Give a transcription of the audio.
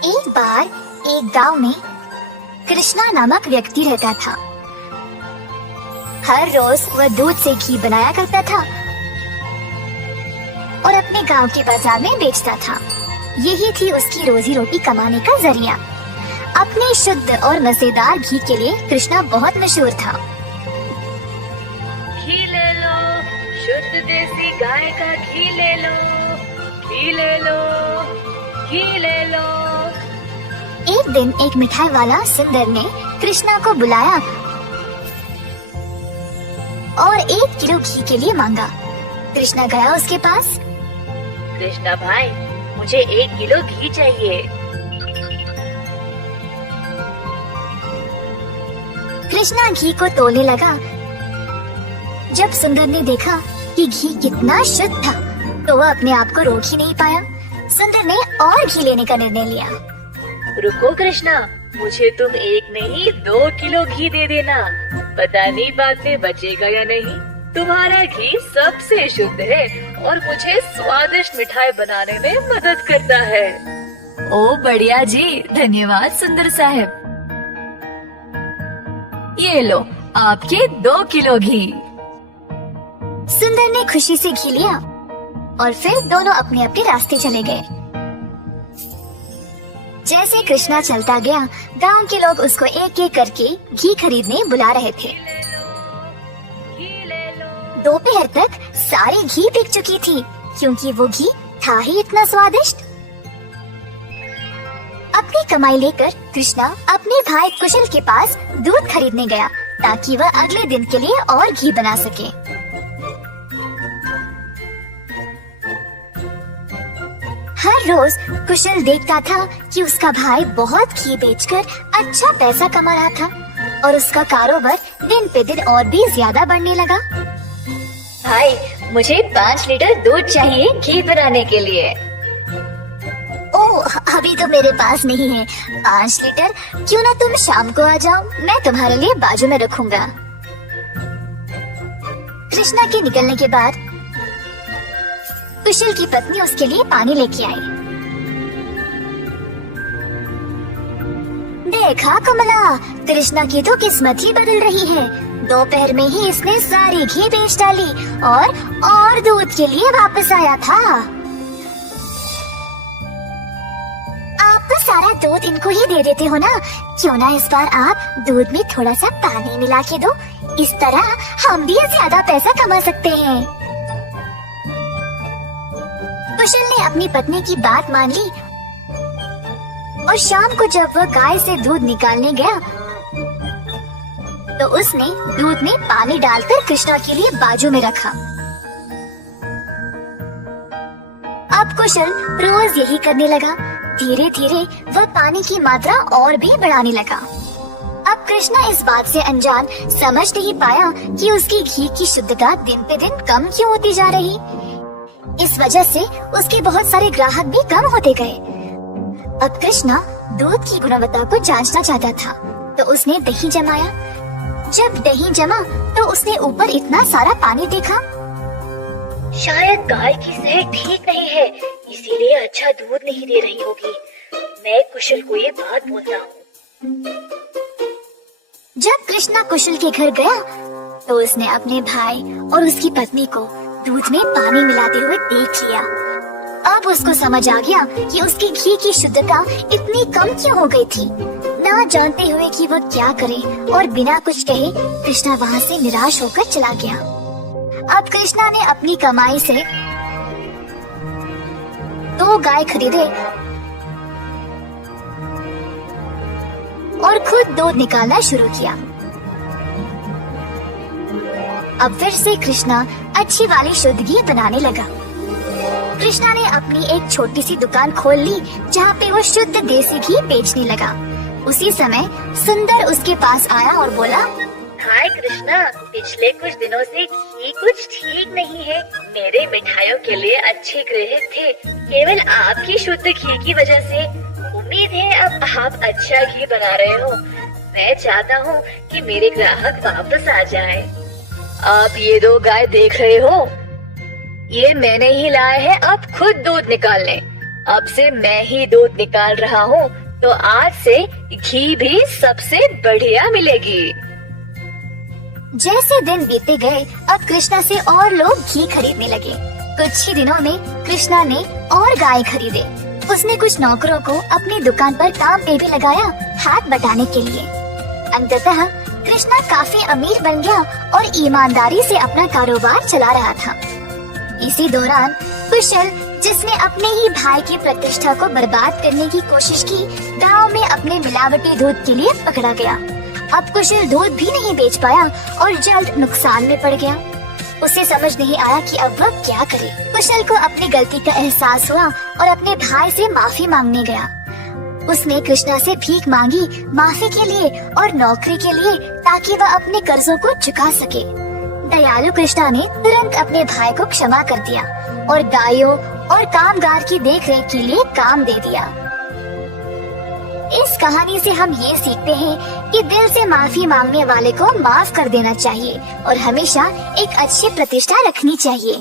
एक बार एक गांव में कृष्णा नामक व्यक्ति रहता था। हर रोज वह दूध से घी बनाया करता था और अपने गांव के बाजार में बेचता था। यही थी उसकी रोजी रोटी कमाने का जरिया। अपने शुद्ध और मजेदार घी के लिए कृष्णा बहुत मशहूर था। घी ले लो, शुद्ध देसी गाय का घी ले लो, घी ले लो, घी ले लो। एक दिन एक मिठाई वाला सुंदर ने कृष्णा को बुलाया और 1 किलो घी के लिए मांगा। कृष्णा गया उसके पास। कृष्णा भाई, मुझे 1 किलो घी चाहिए। कृष्णा घी को तोलने लगा। जब सुंदर ने देखा कि घी कितना शुद्ध था, तो वह अपने आप को रोक ही नहीं पाया। सुंदर ने और घी लेने का निर्णय लिया। रुको कृष्णा, मुझे तुम 1 नहीं 2 किलो घी दे देना। पता नहीं बाद में बचेगा या नहीं। तुम्हारा घी सबसे शुद्ध है और मुझे स्वादिष्ट मिठाई बनाने में मदद करता है। ओ बढ़िया जी, धन्यवाद सुंदर साहब। ये लो आपके 2 किलो घी। सुंदर ने खुशी से घी लिया और फिर दोनों अपने अपने रास्ते चले गए। जैसे कृष्णा चलता गया, गांव के लोग उसको एक एक करके घी खरीदने बुला रहे थे। दोपहर तक सारी घी बिक चुकी थी, क्योंकि वो घी था ही इतना स्वादिष्ट। अपनी कमाई लेकर कृष्णा अपने भाई कुशल के पास दूध खरीदने गया, ताकि वह अगले दिन के लिए और घी बना सके। हर रोज कुशल देखता था कि उसका भाई बहुत घी बेचकर अच्छा पैसा कमा रहा था और उसका कारोबार दिन पे दिन और भी ज्यादा बढ़ने लगा। भाई, मुझे 5 लीटर दूध चाहिए घी बनाने के लिए। ओह, अभी तो मेरे पास नहीं है 5 लीटर। क्यों ना तुम शाम को आ जाओ, मैं तुम्हारे लिए बाजू में रखूंगा। कृष्णा के निकलने के बाद कुशल की पत्नी उसके लिए पानी लेके आई। देखा कमला, कृष्णा की तो किस्मत ही बदल रही है। दोपहर में ही इसने सारी घी बेच डाली और दूध के लिए वापस आया था। आप तो सारा दूध इनको ही दे देते हो ना, क्यों ना इस बार आप दूध में थोड़ा सा पानी मिला के दो। इस तरह हम भी ज्यादा पैसा कमा सकते हैं। कुशल ने अपनी पत्नी की बात मान ली और शाम को जब वह गाय से दूध निकालने गया, तो उसने दूध में पानी डालकर कृष्णा के लिए बाजू में रखा। अब कुशल रोज यही करने लगा। धीरे धीरे वह पानी की मात्रा और भी बढ़ाने लगा। अब कृष्णा इस बात से अनजान समझ नहीं पाया कि उसकी घी की शुद्धता दिन पे दिन कम क्यों होती जा रही। इस वजह से उसके बहुत सारे ग्राहक भी कम होते गए। अब कृष्णा दूध की गुणवत्ता को जांचना चाहता था, तो उसने दही जमाया। जब दही जमा, तो उसने ऊपर इतना सारा पानी देखा। शायद गाय की सेहत ठीक नहीं है, इसीलिए अच्छा दूध नहीं दे रही होगी। मैं कुशल को ये बात बोलता हूँ। जब कृष्णा कुशल के घर गया, तो उसने अपने भाई और उसकी पत्नी को दूध में पानी मिलाते हुए देख लिया। अब उसको समझ आ गया कि उसकी घी की शुद्धता इतनी कम क्यों हो गई थी। ना जानते हुए कि वह क्या करे और बिना कुछ कहे कृष्णा वहाँ से निराश होकर चला गया। अब कृष्णा ने अपनी कमाई से 2 गाय खरीदे और खुद दूध निकालना शुरू किया। अब फिर से कृष्णा अच्छी वाली शुद्ध घी बनाने लगा। कृष्णा ने अपनी एक छोटी सी दुकान खोल ली, जहाँ पे वो शुद्ध देसी घी बेचने लगा। उसी समय सुंदर उसके पास आया और बोला, हाय कृष्णा, पिछले कुछ दिनों से घी कुछ ठीक नहीं है। मेरे मिठाइयों के लिए अच्छे ग्राहक थे, केवल आपकी शुद्ध घी की वजह से। उम्मीद है अब आप अच्छा घी बना रहे हो। मैं चाहता हूँ कि मेरे ग्राहक वापस आ जाए। आप ये 2 गाय देख रहे हो, ये मैंने ही लाए हैं। अब खुद दूध निकालने। अब से मैं ही दूध निकाल रहा हूँ, तो आज से घी भी सबसे बढ़िया मिलेगी। जैसे दिन बीते गए, अब कृष्णा से और लोग घी खरीदने लगे। कुछ ही दिनों में कृष्णा ने और गाय खरीदे। उसने कुछ नौकरों को अपनी दुकान पर काम पे भी लगाया, हाथ बटाने के लिए। अंततः कृष्णा काफी अमीर बन गया और ईमानदारी से अपना कारोबार चला रहा था। इसी दौरान कुशल, जिसने अपने ही भाई की प्रतिष्ठा को बर्बाद करने की कोशिश की, गांव में अपने मिलावटी दूध के लिए पकड़ा गया। अब कुशल दूध भी नहीं बेच पाया और जल्द नुकसान में पड़ गया। उसे समझ नहीं आया कि अब वह क्या करे। कुशल को अपनी गलती का एहसास हुआ और अपने भाई से माफी मांगने गया। उसने कृष्णा से भीख मांगी, माफी के लिए और नौकरी के लिए, ताकि वह अपने कर्जों को चुका सके। दयालु कृष्णा ने तुरंत अपने भाई को क्षमा कर दिया और गायों और कामगार की देखरेख के लिए काम दे दिया। इस कहानी से हम ये सीखते हैं कि दिल से माफी मांगने वाले को माफ कर देना चाहिए और हमेशा एक अच्छी प्रतिष्ठा रखनी चाहिए।